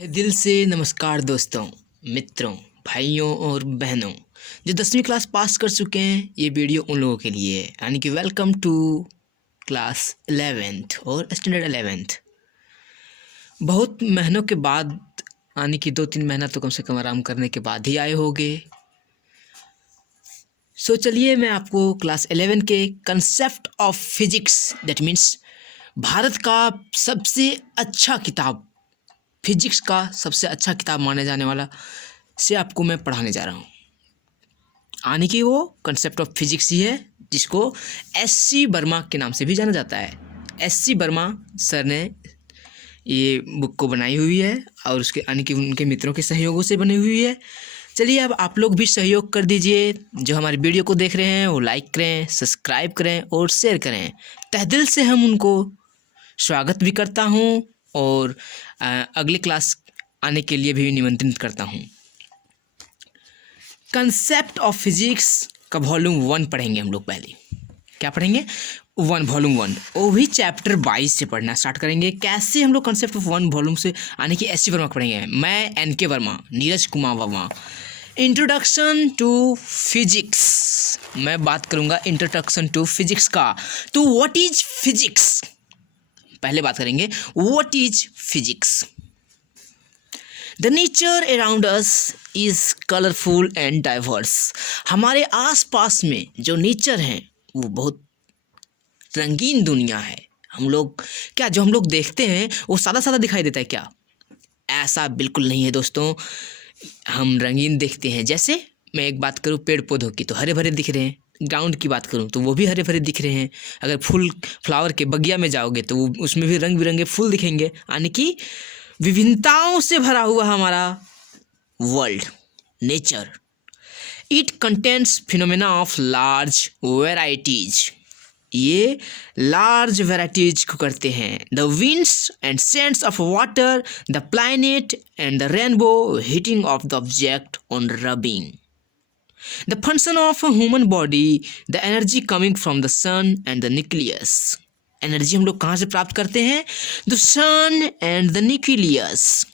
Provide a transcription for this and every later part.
दिल से नमस्कार दोस्तों, मित्रों, भाइयों और बहनों जो 10वीं क्लास पास कर चुके हैं। ये वीडियो उन लोगों के लिए है, यानी कि वेलकम टू क्लास 11th और स्टैंडर्ड 11th। बहुत महीनों के बाद, यानी कि 2-3 महीना तो कम से कम आराम करने के बाद ही आए होंगे। सो चलिए मैं आपको क्लास 11 के concept of physics, that means Bharat का सबसे अच्छा किताब, फिजिक्स का सबसे अच्छा किताब माने जाने वाला से आपको मैं पढ़ाने जा रहा हूँ। यानी कि वो कंसेप्ट ऑफ फिजिक्स ही है, जिसको एस.सी. वर्मा के नाम से भी जाना जाता है। एस.सी. वर्मा सर ने ये बुक को बनाई हुई है और उसके यानी कि उनके मित्रों के सहयोगों से बनी हुई है। चलिए अब आप लोग भी सहयोग कर दीजिए। जो हमारी वीडियो को देख रहे हैं वो लाइक करें, सब्सक्राइब करें और शेयर करें। तहे दिल से हम उनको स्वागत भी करता हूँ और अगली क्लास आने के लिए भी निमंत्रित करता हूँ। कंसेप्ट ऑफ फिजिक्स का वॉल्यूम 1 पढ़ेंगे हम लोग। पहले क्या पढ़ेंगे? वॉल्यूम 1, वो भी चैप्टर 22 से पढ़ना स्टार्ट करेंगे। कैसे हम लोग कंसेप्ट ऑफ 1 वॉल्यूम से यानी कि एस.सी. वर्मा पढ़ेंगे। मैं N.K. Verma, Neeraj Kumar Verma. Introduction to physics, मैं बात करूंगा इंट्रोडक्शन टू फिजिक्स का। तो व्हाट इज फिजिक्स, पहले बात करेंगे what is physics. The nature around us is colourful and diverse. हमारे आसपास में जो नेचर है वो बहुत रंगीन दुनिया है। हम लोग जो हम लोग देखते हैं वो सादा सादा दिखाई देता है क्या? ऐसा बिल्कुल नहीं है दोस्तों। हम रंगीन देखते हैं। जैसे मैं एक बात करूँ पेड़ पौधों की तो हरे भरे दिख रहे हैं, ग्राउंड की बात करूँ तो वो भी हरे भरे दिख रहे हैं। अगर फ्लावर के बगिया में जाओगे तो उसमें भी रंग बिरंगे फूल दिखेंगे। यानी कि विभिन्नताओं से भरा हुआ हमारा world, nature. It contains phenomena of large varieties. ये लार्ज वेराइटीज को करते हैं। The winds and scents of water, the planet and the rainbow, heating of the object on rubbing, the function of a human body, the energy coming from the sun and the nucleus. Energy हम लोग कहाँ से प्राप्त करते हैं? The sun and the nucleus.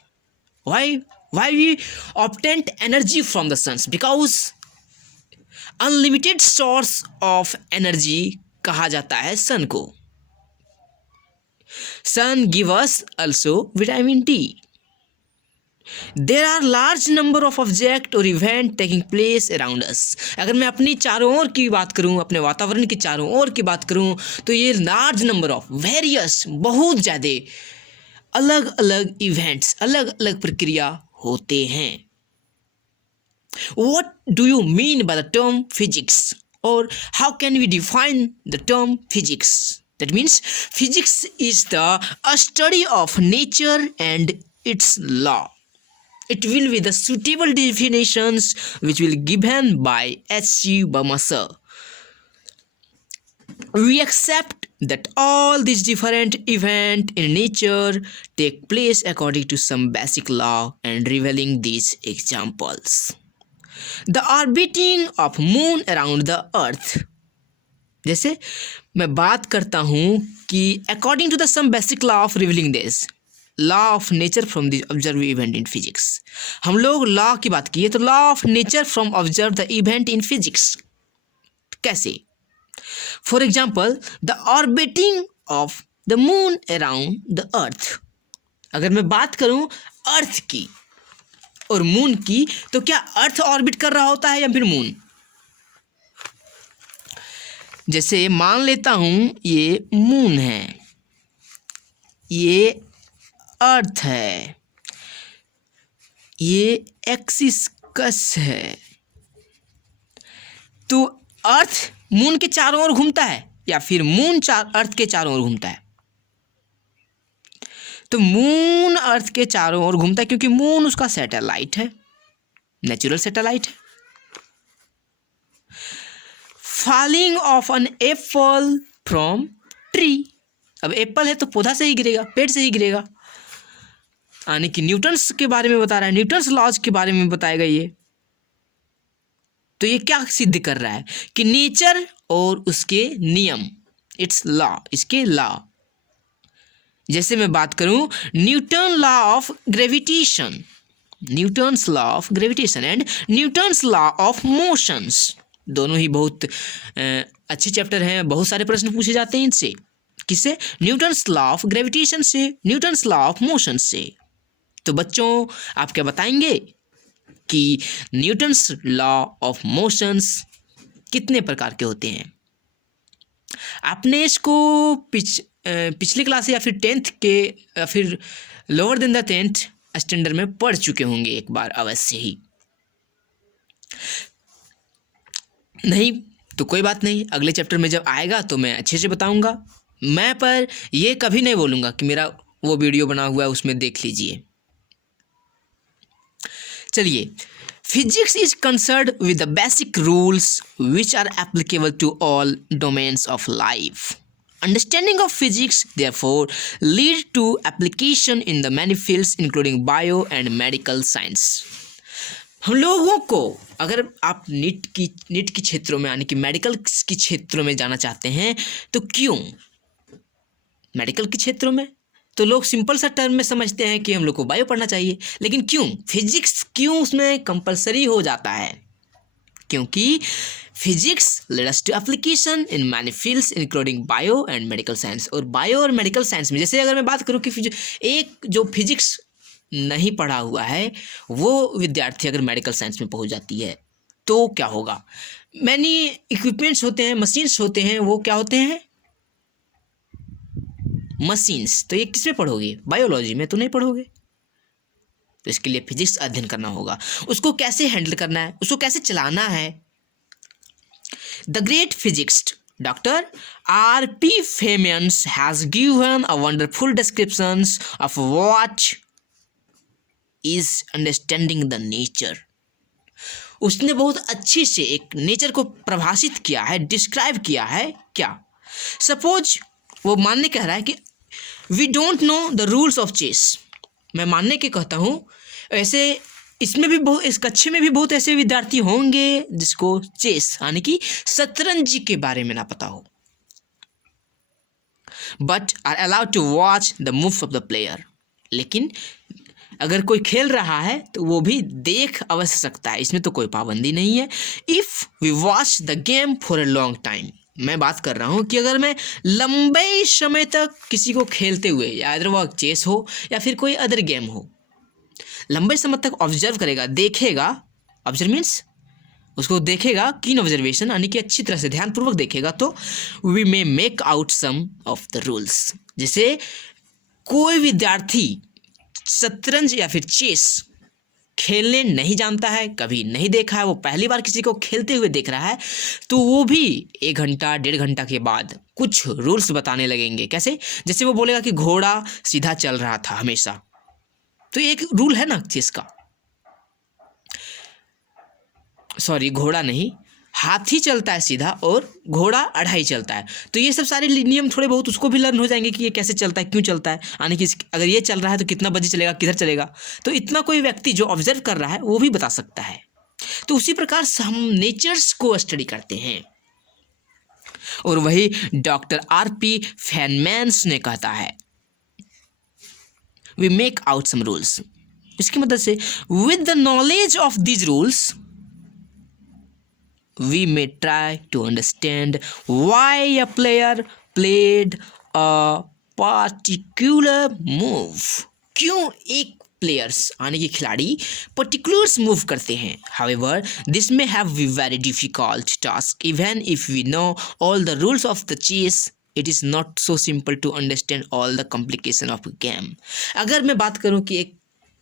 why we obtain energy from the suns? Because unlimited source of energy कहा जाता है सन को। सन give us also vitamin D. There are large number of object or event taking place around us. अगर मैं अपनी चारों ओर की बात करूं, अपने वातावरण की चारों ओर की बात करूं, तो ये लार्ज नंबर ऑफ वेरियस, बहुत ज़्यादा अलग अलग इवेंट्स, अलग अलग प्रक्रिया होते हैं। What do you mean by the term physics, or how can we define the term physics? That means physics is the study of nature and its law. It will be the suitable definitions which will given by H.C. Verma sir. We accept that all these different events in nature take place according to some basic law and revealing these examples. The orbiting of moon around the earth. जैसे मैं बात करता हूँ कि according to the some basic law of revealing this law of nature from the observed event in physics. हम लोग law की बात की है तो law of nature from observe the event in physics कैसे? For example, the orbiting of the moon around the earth. अगर मैं बात करूं अर्थ की और मून की, तो क्या अर्थ ऑर्बिट कर रहा होता है या फिर मून? जैसे मान लेता हूं ये मून है, ये अर्थ है, ये एक्सिस कस है, तो अर्थ मून के चारों ओर घूमता है या फिर मून अर्थ के चारों ओर घूमता है? तो मून अर्थ के चारों ओर घूमता है क्योंकि मून उसका सैटेलाइट है, नेचुरल सैटेलाइट है। Falling of an apple from tree. अब एप्पल है तो पौधा से ही गिरेगा, पेड़ से ही गिरेगा। यानी कि न्यूटन्स के बारे में बता रहा है, न्यूटन्स लॉज के बारे में बताएगा ये। तो ये क्या सिद्ध कर रहा है कि नेचर और उसके नियम, इट्स लॉ, इसके लॉ जैसे मैं बात करूं Newton law of gravitation, Newton's law of gravitation and Newton's law of motions, दोनों ही बहुत अच्छे चैप्टर हैं, बहुत सारे प्रश्न पूछे जाते हैं इनसे। किससे? न्यूटन्स लॉ ऑफ ग्रेविटेशन से, न्यूटन्स लॉ ऑफ मोशन से। तो बच्चों आप क्या बताएंगे कि न्यूटन्स लॉ ऑफ मोशंस कितने प्रकार के होते हैं? आपने इसको पिछले क्लास या फिर 10th के या फिर lower than the 10th standard में पढ़ चुके होंगे एक बार अवश्य ही। नहीं तो कोई बात नहीं, अगले चैप्टर में जब आएगा तो मैं अच्छे से बताऊंगा। मैं पर ये कभी नहीं बोलूँगा कि मेरा वो वीडियो बना हुआ है उसमें देख लीजिए। चलिए, physics is concerned with the basic rules which are applicable to all domains of life. Understanding of physics therefore lead to application in the many fields including bio and medical science। हम लोगों को अगर आप NEET की क्षेत्रों में यानी कि मेडिकल की क्षेत्रों में जाना चाहते हैं तो क्यों? मेडिकल के क्षेत्रों में तो लोग सिंपल सा टर्म में समझते हैं कि हम लोग को बायो पढ़ना चाहिए, लेकिन क्यों फिजिक्स क्यों उसमें कंपलसरी हो जाता है? क्योंकि physics led us to application in many fields including bio and medical science. और बायो और मेडिकल साइंस में जैसे अगर मैं बात करूं कि एक जो फिजिक्स नहीं पढ़ा हुआ है वो विद्यार्थी अगर मेडिकल साइंस में पहुंच जाती है तो क्या होगा? मैनी इक्विपमेंट्स होते हैं, मशीन्स होते हैं, वो क्या होते हैं? मशीन्स। तो ये किस में पढ़ोगे? बायोलॉजी में तो नहीं पढ़ोगे। तो इसके लिए फिजिक्स अध्ययन करना होगा, उसको कैसे हैंडल करना है, उसको कैसे चलाना है। The great physicist Dr. R.P. Feynman has given a wonderful description of what is understanding the nature। उसने बहुत अच्छी से एक नेचर को परिभाषित किया है, डिस्क्राइब किया है। क्या? सपोज वो मानने कह रहा है कि we don't know the rules of chess. मैं मानने के कहता हूँ, ऐसे इसमें भी बहुत, इस कक्षा में भी बहुत ऐसे विद्यार्थी होंगे जिसको चेस यानी कि शतरंज के बारे में ना पता हो, but are allowed to watch the move of the player. लेकिन अगर कोई खेल रहा है तो वो भी देख अवश्य सकता है, इसमें तो कोई पाबंदी नहीं है। If we watch the game for a long time, मैं बात कर रहा हूँ कि अगर मैं लंबे समय तक किसी को खेलते हुए, या अगर वह चेस हो या फिर कोई अदर गेम हो, लंबे समय तक ऑब्जर्व करेगा, देखेगा। ऑब्जर्व मीन्स उसको देखेगा, कीन ऑब्जर्वेशन यानी कि अच्छी तरह से ध्यानपूर्वक देखेगा, तो we may make out some of the rules. जैसे कोई विद्यार्थी शतरंज या फिर चेस खेलने नहीं जानता है, कभी नहीं देखा है, वो पहली बार किसी को खेलते हुए देख रहा है, तो वो भी 1 घंटा 1.5 घंटा के बाद कुछ रूल्स बताने लगेंगे। कैसे? जैसे वो बोलेगा कि घोड़ा सीधा चल रहा था हमेशा, तो ये एक रूल है ना चेस का। सॉरी, घोड़ा नहीं, हाथी चलता है सीधा और घोड़ा अढ़ाई चलता है। तो ये सब सारे नियम थोड़े बहुत उसको भी लर्न हो जाएंगे कि ये कैसे चलता है, क्यों चलता है, यानी कि अगर ये चल रहा है तो कितना बजे चलेगा, किधर चलेगा। तो इतना कोई व्यक्ति जो ऑब्जर्व कर रहा है वो भी बता सकता है। तो उसी प्रकार से हम नेचर्स को स्टडी करते हैं, और वही डॉक्टर R.P. फेनमैन ने कहता है we make out some rules. इसकी मदद से with the knowledge of these rules we may try to understand why a player played a particular move। क्यों एक प्लेयर्स यानी कि खिलाड़ी पर्टिकुलर्स मूव करते हैं। However, this may have a very difficult task even if we know all the rules of the chess। It is not so simple to understand all the complication of a game। अगर मैं बात करूं कि एक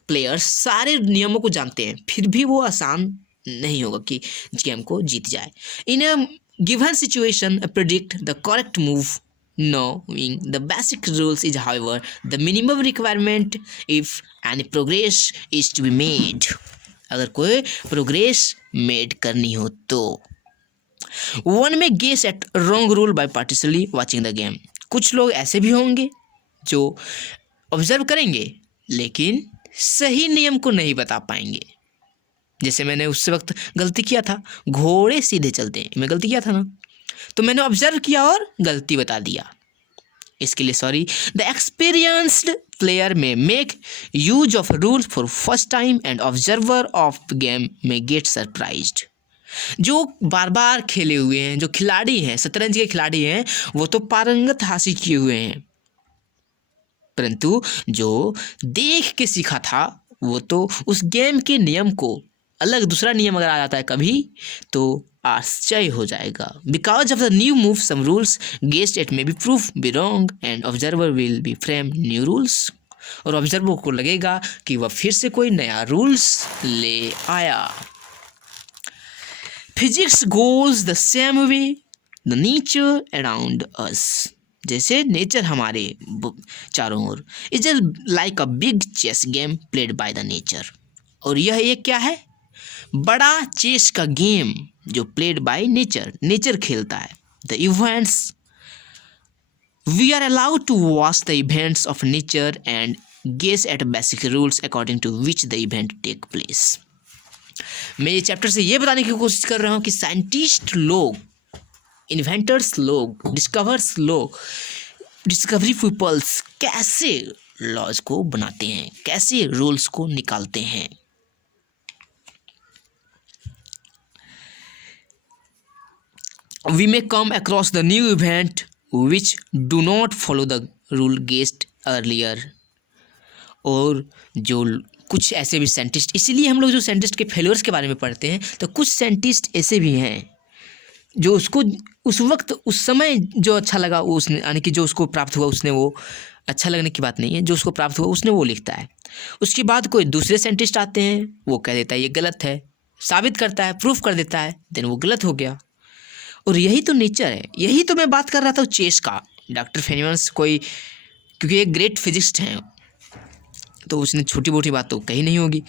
players सारे नियमों को जानते हैं, फिर भी वो आसान नहीं होगा कि गेम को जीत जाए। In a given situation predict the correct move knowing the basic rules is however the minimum requirement if any progress is to be made। अगर कोई प्रोग्रेस मेड करनी हो तो one may guess at wrong rule by particularly watching the game. कुछ लोग ऐसे भी होंगे जो ऑब्जर्व करेंगे लेकिन सही नियम को नहीं बता पाएंगे। जैसे मैंने उस वक्त गलती किया था, घोड़े सीधे चलते हैं, मैं गलती किया था ना, तो मैंने ऑब्जर्व किया और गलती बता दिया। इसके लिए सॉरी, द एक्सपीरियंस्ड प्लेयर में make use of rule for first time and observer of game में गेट सरप्राइज्ड। जो बार बार खेले हुए हैं, जो खिलाड़ी हैं, शतरंज के खिलाड़ी हैं, वो तो पारंगत हासिल किए हुए हैं, परंतु जो देख के सीखा था वो तो उस गेम के नियम को, अलग दूसरा नियम अगर आ जाता है कभी तो आश्चर्य हो जाएगा। Because of the new move some rules guessed it may be proof be wrong and observer will be frame new rules. और ऑब्जर्वर को लगेगा कि वह फिर से कोई नया रूल्स ले आया। Physics goes the same way the nature around us. जैसे नेचर हमारे चारों ओर is like a big chess game played by the nature. और यह एक क्या है? बड़ा चेस का गेम जो प्लेड बाय नेचर, नेचर खेलता है। The events we are allowed to watch the events of nature and guess at basic rules according to which the event take place. मैं ये चैप्टर से ये बताने की कोशिश कर रहा हूँ कि साइंटिस्ट लोग, इन्वेंटर्स लोग, डिस्कवर्स लोग, डिस्कवरी पीपल्स कैसे लॉज को बनाते हैं, कैसे रूल्स को निकालते हैं। We may come across the new event which do not follow the rule guessed earlier। और जो कुछ ऐसे भी साइंटिस्ट, इसीलिए हम लोग जो साइंटिस्ट के फेलियर्स के बारे में पढ़ते हैं, तो कुछ साइंटिस्ट ऐसे भी हैं जो उसको उस वक्त उस समय जो अच्छा लगा वो उसने, यानी कि जो उसको प्राप्त हुआ उसने, वो अच्छा लगने की बात नहीं है, जो उसको प्राप्त हुआ उसने वो लिखता है। उसके बाद कोई दूसरे साइंटिस्ट आते हैं, वो कह देता है ये गलत है, साबित करता है, प्रूफ कर देता है, देन वो गलत हो गया। और यही तो नेचर है, यही तो मैं बात कर रहा था चेस का। डॉक्टर फेनिमन्स कोई, क्योंकि एक ग्रेट फिजिक्स्ट हैं, तो उसने छोटी मोटी बात तो कही नहीं होगी।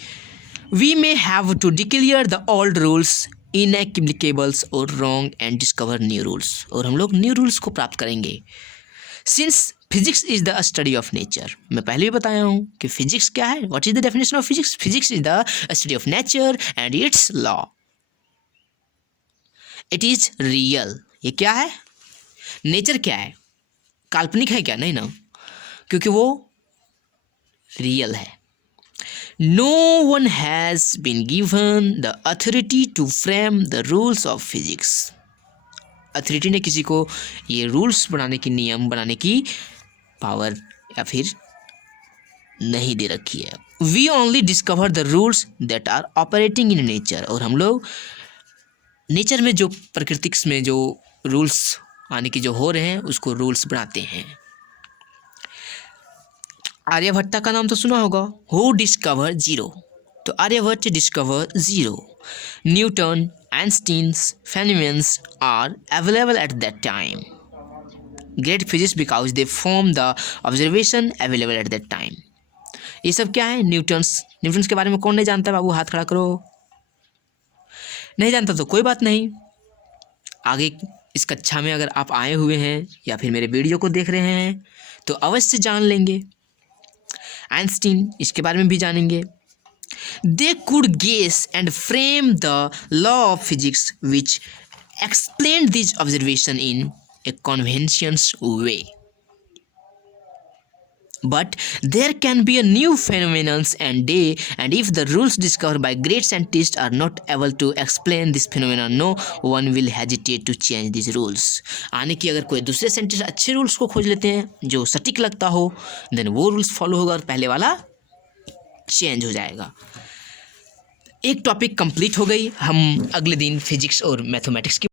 We may have to declare the old rules inapplicables और wrong and discover new rules. और हम लोग न्यू रूल्स को प्राप्त करेंगे। Since physics is the study of nature, मैं पहले भी बताया हूँ कि फिजिक्स क्या है, what is the definition of physics. Physics is the study of nature and its law. It is real. ये क्या है? नेचर क्या है? काल्पनिक है क्या? नहीं ना, क्योंकि वो रियल है। No one has been given the authority to frame the rules of physics. Authority ने किसी को ये रूल्स बनाने की, नियम बनाने की पावर या फिर नहीं दे रखी है। We only discover the rules that are operating in nature. और हम लोग नेचर में जो, प्रकृति में जो रूल्स आने की जो हो रहे हैं उसको रूल्स बनाते हैं। आर्यभट्टा का नाम तो सुना होगा, हु डिस्कवर जीरो। तो Aryabhata discover zero. Newton, Einsteins, Feynmans are available at that time. Great physics because they form the observation available at that time. ये सब क्या है? न्यूटन्स के बारे में कौन नहीं जानता बाबू? हाथ खड़ा करो। नहीं जानता तो कोई बात नहीं, आगे इस कक्षा में अगर आप आए हुए हैं या फिर मेरे वीडियो को देख रहे हैं तो अवश्य जान लेंगे। आइंस्टीन, इसके बारे में भी जानेंगे। They could guess and frame the law of physics which explain this observation in a conventions way. But there can be a new phenomenon and if the rules discovered by great scientists are not able to explain this phenomenon, no one will hesitate to change these rules। आने की अगर कोई दूसरे scientist अच्छे rules को खोज लेते हैं जो सटीक लगता हो, देन वो रूल्स फॉलो होगा और पहले वाला चेंज हो जाएगा। एक टॉपिक कंप्लीट हो गई। हम अगले दिन फिजिक्स और मैथमेटिक्स की